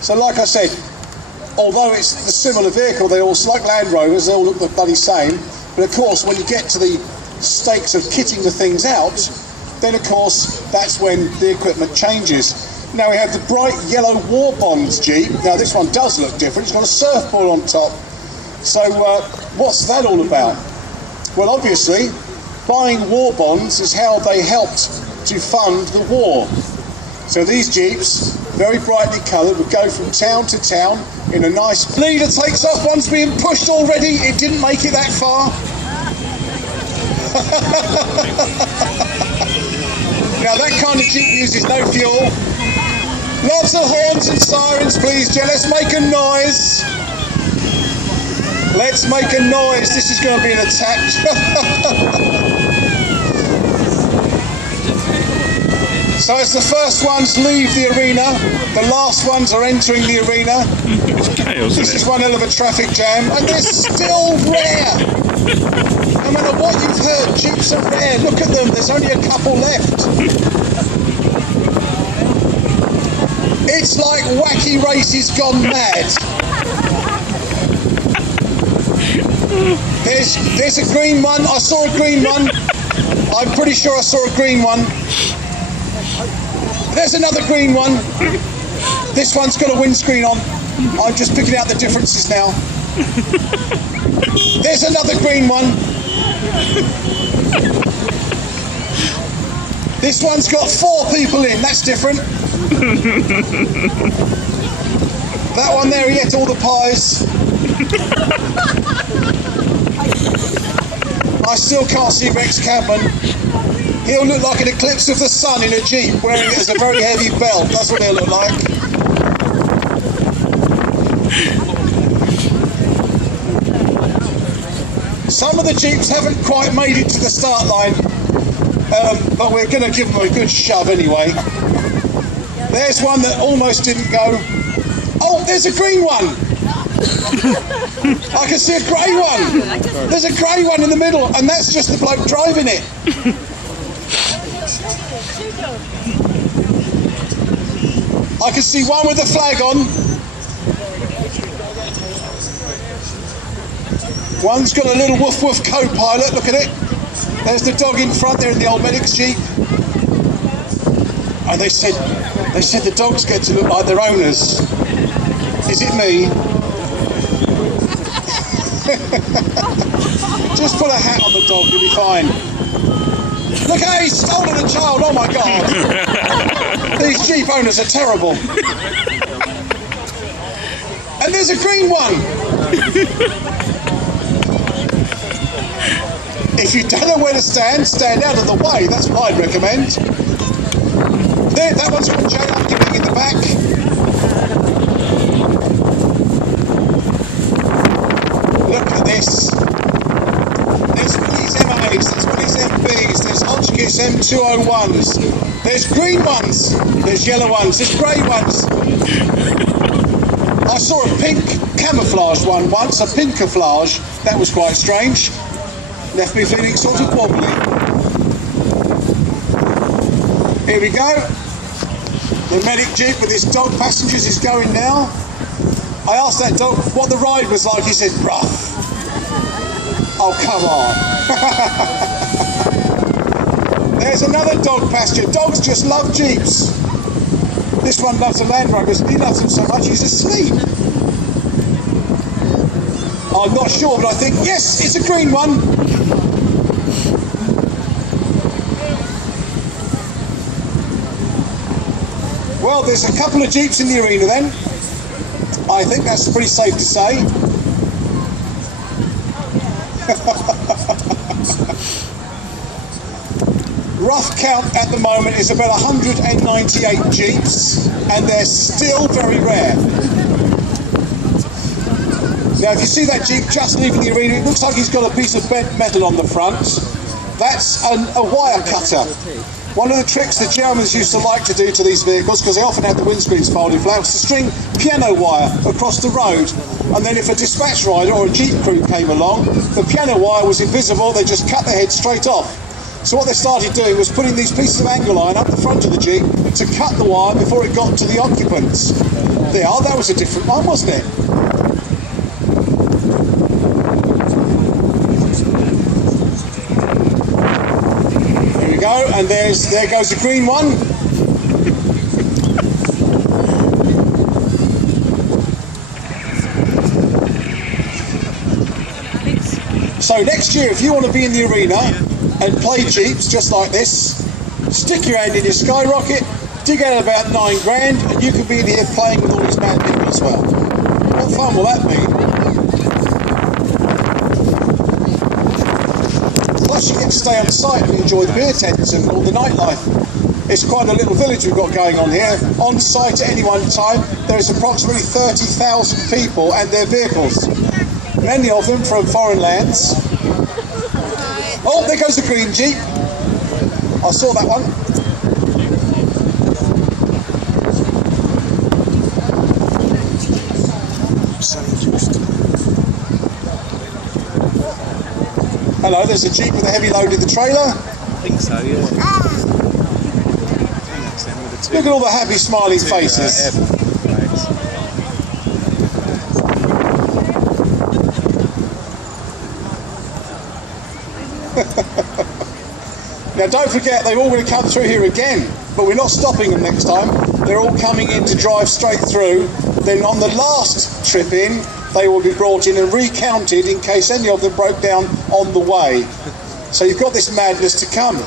So like I said, although it's a similar vehicle, they're all like Land Rovers, they all look the bloody same. But of course, when you get to the stakes of kitting the things out, then of course, that's when the equipment changes. Now we have the bright yellow War Bonds Jeep. Now this one does look different, it's got a surfboard on top. So what's that all about? Well, obviously, buying war bonds is how they helped to fund the war. So these Jeeps, very brightly coloured, would go from town to town in a nice... Leader takes off, one's being pushed already, it didn't make it that far. Now that kind of Jeep uses no fuel. Lots of horns and sirens, please, Jen, let's make a noise. Let's make a noise, this is going to be an attack. So as the first ones leave the arena, the last ones are entering the arena. It's chaos, this is one hell of a traffic jam, and they're still rare. No matter what you've heard, Jeeps are rare. Look at them, there's only a couple left. It's like Wacky Races gone mad. There's a green one, I saw a green one. I'm pretty sure I saw a green one. There's another green one. This one's got a windscreen on. I'm just picking out the differences now. There's another green one. This one's got 4 people in, that's different. That one there, he ate all the pies. I still can't see Rex Cabman. He'll look like an eclipse of the sun in a Jeep, wearing it as a very heavy belt. That's what he'll look like. Some of the Jeeps haven't quite made it to the start line, but we're going to give them a good shove anyway. There's one that almost didn't go. Oh, there's a green one! I can see a grey one! There's a grey one in the middle, and that's just the bloke driving it. I can see one with the flag on. One's got a little woof woof co-pilot, look at it. There's the dog in front there in the old medic's Jeep. And they said the dogs get to look like their owners. Is it me? Just put a hat on the dog, you'll be fine. Look how he's stolen a child, oh my God. These Jeep owners are terrible. And there's a green one. If you don't know where to stand, stand out of the way, that's what I'd recommend. There, that one's got JW in the back. Look at this. There's Willys MAs, there's Willys MBs, there's Hotchkiss M201s, there's green ones, there's yellow ones, there's grey ones. I saw a pink camouflage one once, a pinkaflage, that was quite strange. Left me feeling sort of wobbly. Here we go. The medic Jeep with his dog passengers is going now. I asked that dog what the ride was like, he said, rough. Oh, come on. There's another dog passenger. Dogs just love Jeeps. This one loves the Land Rovers. He loves them so much he's asleep. I'm not sure, but I think, yes, it's a green one. Well, there's a couple of Jeeps in the arena then. I think that's pretty safe to say. Rough count at the moment is about 198 Jeeps, and they're still very rare. Now, if you see that Jeep just leaving the arena, it looks like he's got a piece of bent metal on the front. That's a wire cutter. One of the tricks the Germans used to like to do to these vehicles, because they often had the windscreens folded flat, was to string piano wire across the road. And then if a dispatch rider or a Jeep crew came along, the piano wire was invisible, they just cut their head straight off. So what they started doing was putting these pieces of angle iron up the front of the Jeep to cut the wire before it got to the occupants. There, that was a different one, wasn't it? There we go, and there goes the green one. So next year, if you want to be in the arena and play Jeeps just like this, stick your hand in your skyrocket, dig out about 9 grand, and you can be in here playing with all these mad people as well. What fun will that be? Plus you get to stay on site and enjoy the beer tents and all the nightlife. It's quite a little village we've got going on here. On site at any one time, there is approximately 30,000 people and their vehicles. Many of them from foreign lands. Oh, there goes the green Jeep. I saw that one. Hello, there's a Jeep with a heavy load in the trailer. I think so, yeah. Look at all the happy smiling faces. Now don't forget, they're all going to come through here again, but we're not stopping them next time. They're all coming in to drive straight through. Then on the last trip in, they will be brought in and recounted in case any of them broke down on the way. So you've got this madness to come.